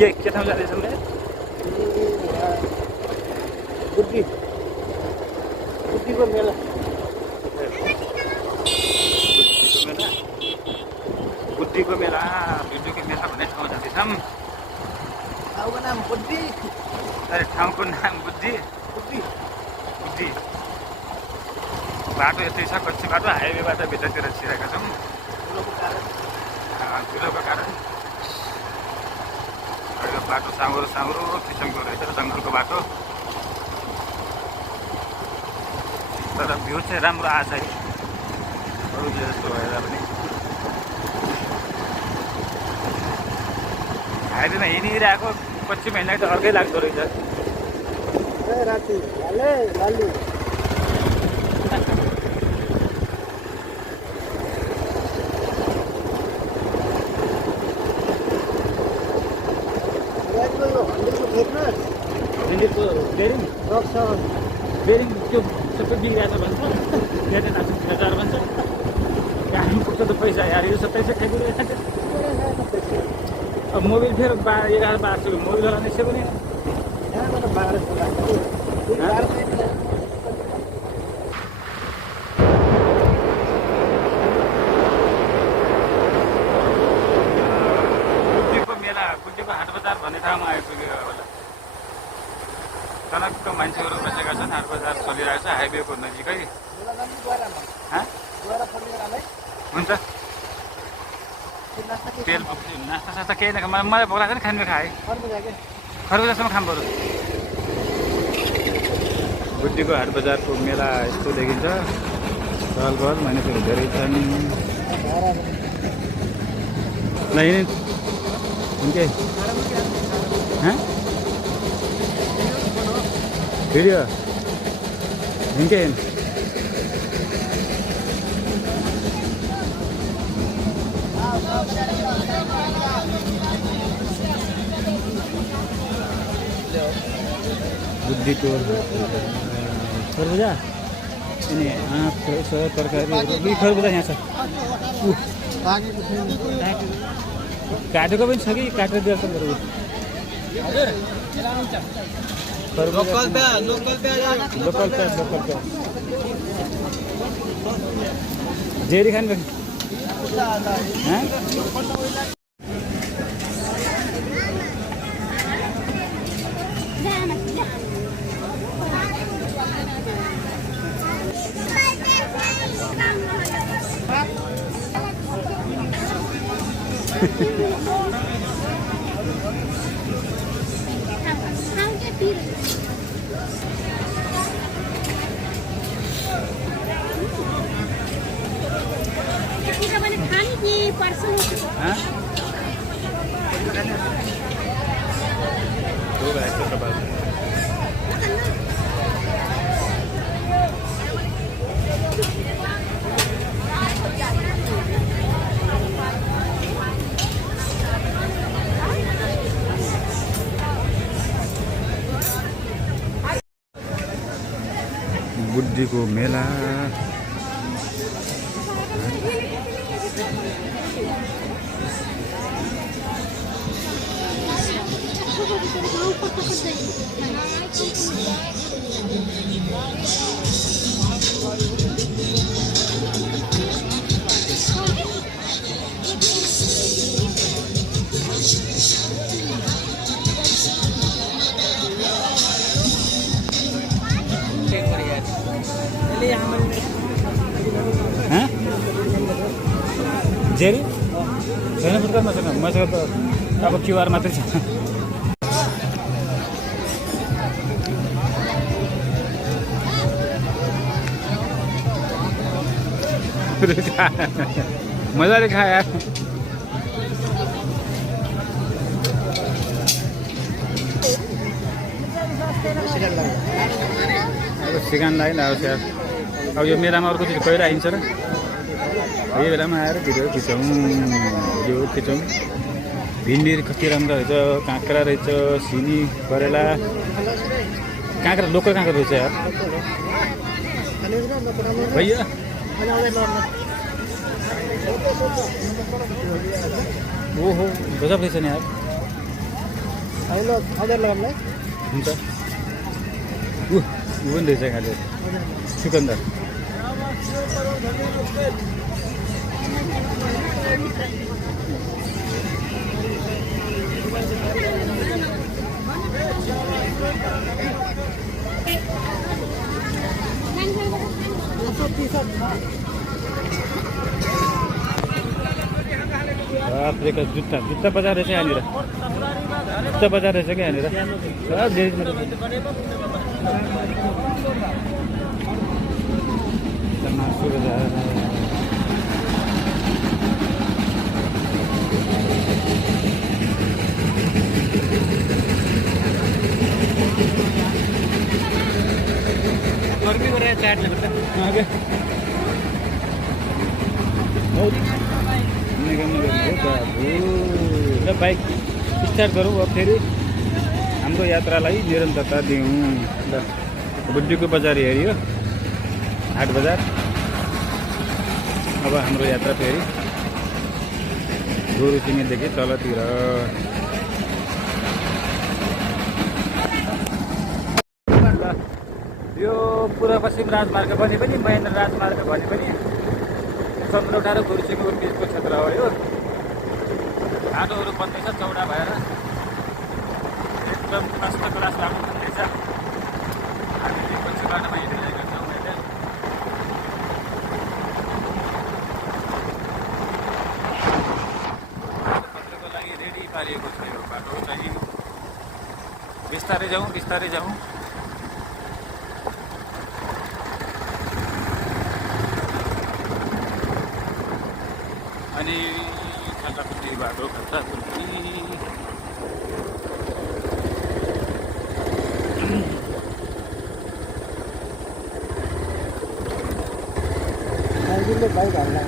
के ठाउँ जाँदैछौँ रे? बुद्धिको मेला बुद्धिको मेला भन्ने ठाउँ जाँदैछौँ। ठाउँको नाम बुद्धि अरे ठाउँको नाम बुद्धि बुद्धि बाटो यस्तै छ, कच्ची बाटो, हाइवेबाट भित्रतिर छिरेका छौँ ठुलोको कारण। यो बाटो साँगुरो किसिमको रहेछ, जङ्गलको बाटो, तर भ्यू चाहिँ राम्रो आएको छ है, अरू जस्तो भएर पनि। हाइवेमा हिँडिरहेको पछि महिना त अर्कै लाग्दो रहेछ। राति लालु भिन्डीको बेरिङ त्यो सबै बिग्रिएको भन्छ, मेटेन हजार भन्छ। यहाँ पुग्छ त पैसा यार, यो 2700 खाइदिएको। अब मोबिल फेरि 11-1200 मोबिल होला नि पनि बुद्धिको मेला, बुद्धिको हाट बजार भन्ने ठाउँमा आइपुग्यो होला। टनक्क मान्छेहरू बसेका छन्, हाट बजार चलिरहेको छ हाइवेको नजिकै। हुन्छ तेल बोक्छु, नास्ता सास्ता केही नखा, मलाई भोक लाग्छ नि, खानु खाएँ खरबुजासम्म खाम बरु। बुद्धिको हाट बजारको मेला यस्तो देखिन्छ, चहल पहल, मानिसहरू धेरै छन्। नहीं उनके वीडियो इनके बुद्धि को खरबुजा ini तरकारी खरबुजा यहाँ छ काटेको पनि छ कि काटेर दिएर त बरु लोकल जेरी खान बुद्धि को मेला जेरी छैन फुटकर मसँग त अब क्युआर मात्रै छ मजाले खा यार सिकान लाग्यो अब यार अब यो मेलामा अर्को चिज पहिला आइन्छ र यही बेलामा आएर भिडियो खिचौँ भिन्डी कति राम्रो रहेछ काँक्रा रहेछ सिमी करेला काँक्रा लोकल काँक्रा रहेछ यार भैया ओहो गजब रहेछ नि यार आउनु अदर लगाउनुलाई हुन्छ ऊ पनि रहेछ खाले चुकन्दर बाफ्रेको जुत्ता जुत्ता बजार रहेछ यहाँनिर जुत्ता बजार रहेछ क्या यहाँनिर मासु बजार गर्मी गरेर चाट लाग्छ आगे ल बाइक स्टार्ट गरौँ अब फेरि हाम्रो यात्रालाई निरन्तरता दिउँ ल बुद्धिको बजार हेऱ्यो हाट बजार अब हाम्रो यात्रा फेरि गोरुसिङेदेखि तलतिर यो पूर्व पश्चिम राजमार्ग भने पनि महेन्द्र राजमार्ग भने पनि चन्द्रौटा र गोरुसिङको बिचको क्षेत्र हो यो बाटोहरू बन्दैछ चौडा भएर एकदम फर्स्ट क्लास बाटो बन्दैछ हामी पछि बाटोमा हिँडिरहेका छौँ अहिले पत्रको लागि रेडी पारिएको छ यो बाटो चाहिँ बिस्तारै जाउँ बिस्तारै जाउँ अनि खतरापुटी बाटो खतरापुटी बाइक हाल्ला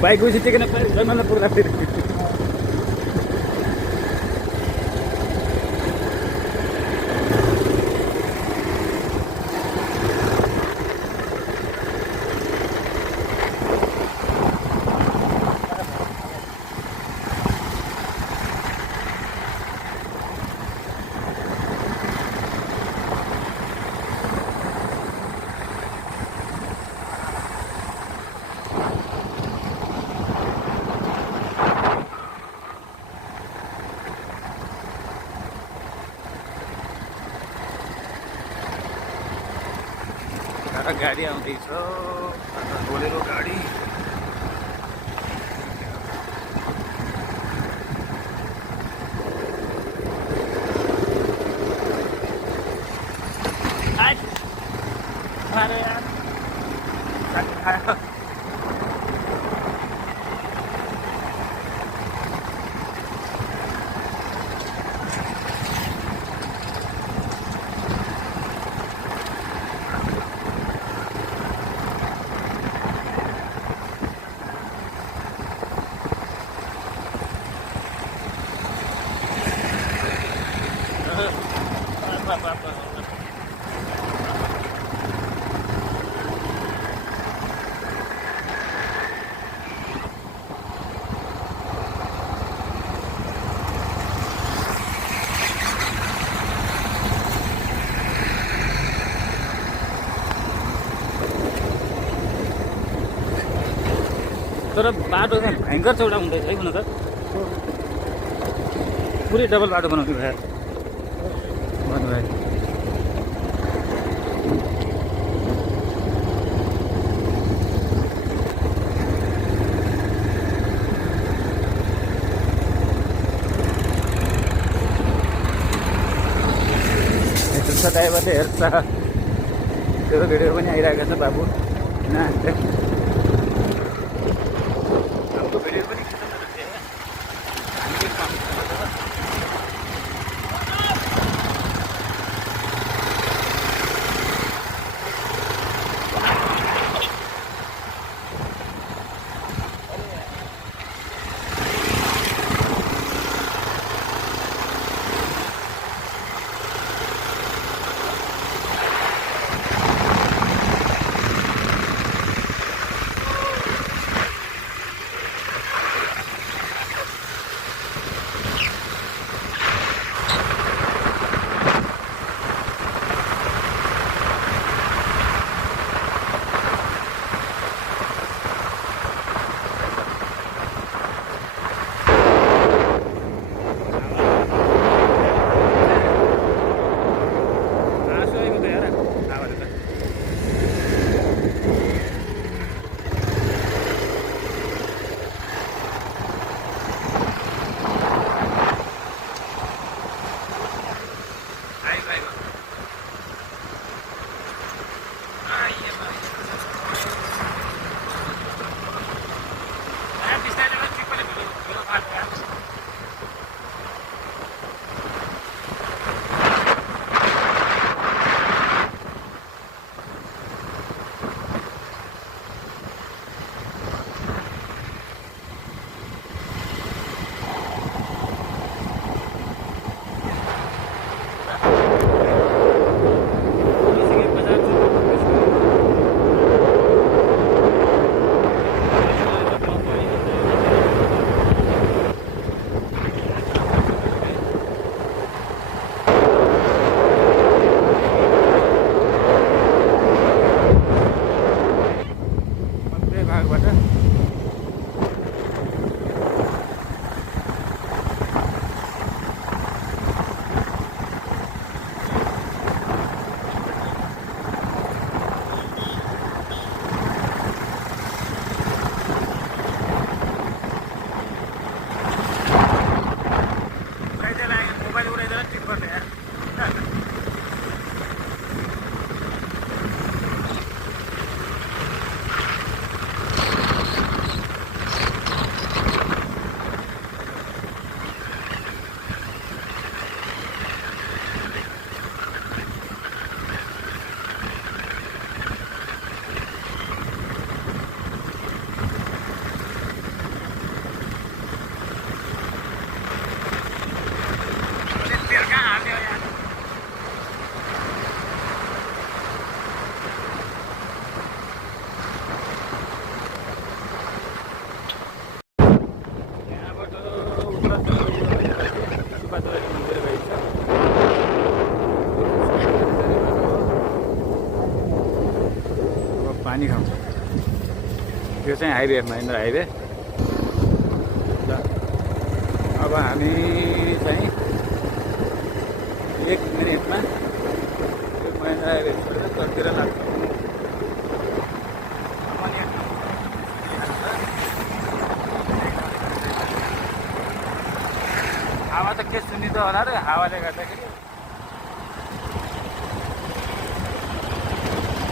बाइक उसिटिकन जन्मन पुग्दा फेरि गाडी आउँदैछ बोलेरो गाडी तर बाटो चाहिँ भयङ्कर चौडा हुँदैछ है हुन त पुरै डबल बाटो बनाउने भयो भन्नुभयो ड्राइभरले हेर्छ त्यो भिडियो पनि आइरहेको छ बाबु होइन हाम्रो भिडियो पनि पानी खाउँ। यो चाहिँ हाइवे महेन्द्र हाइवे। ल अब हामी चाहिँ 1 मिनेटमा यो महेन्द्र हाइवे छोडेर तलतिर लाग्छौँ। हावा त के सुनिँदो होला र हावाले गर्दाखेरि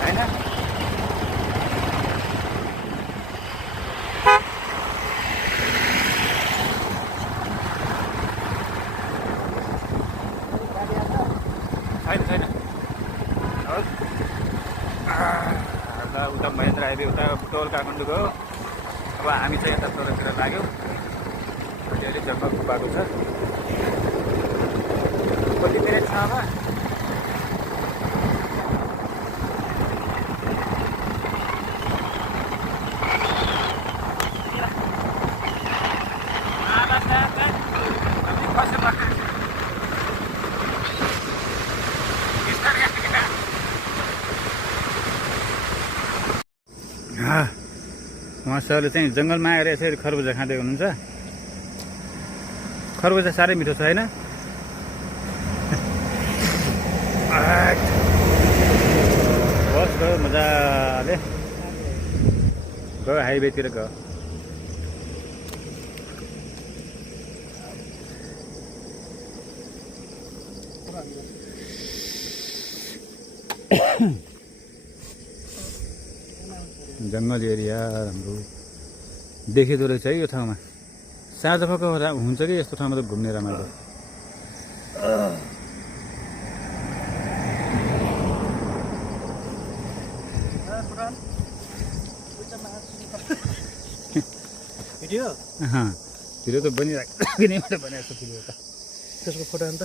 होइन। छैन ल उता महेन्द्र हाइवे उता टोल काठमाडौँ गयो। अब हामी चाहिँ यता तलतिर लाग्यौँ। अलि जङ्गलको बाटो छ। कति मिनट छ अब? उहाँहरूले चाहिँ जङ्गलमा आएर यसरी खरबुजा खाँदै हुनुहुन्छ। खरबुजा साह्रै मिठो छ होइन? बस गयो मजाले गयो हाइवेतिर गयो। जङ्गल एरिया राम्रो देखिँदो रहेछ है यो ठाउँमा। साँझपखको हुन्छ कि यस्तो ठाउँमा त घुम्ने रमाइलो। भिडियो भिडियो त बनिरहेको भनेको भिडियो त त्यसको फोटो अन्त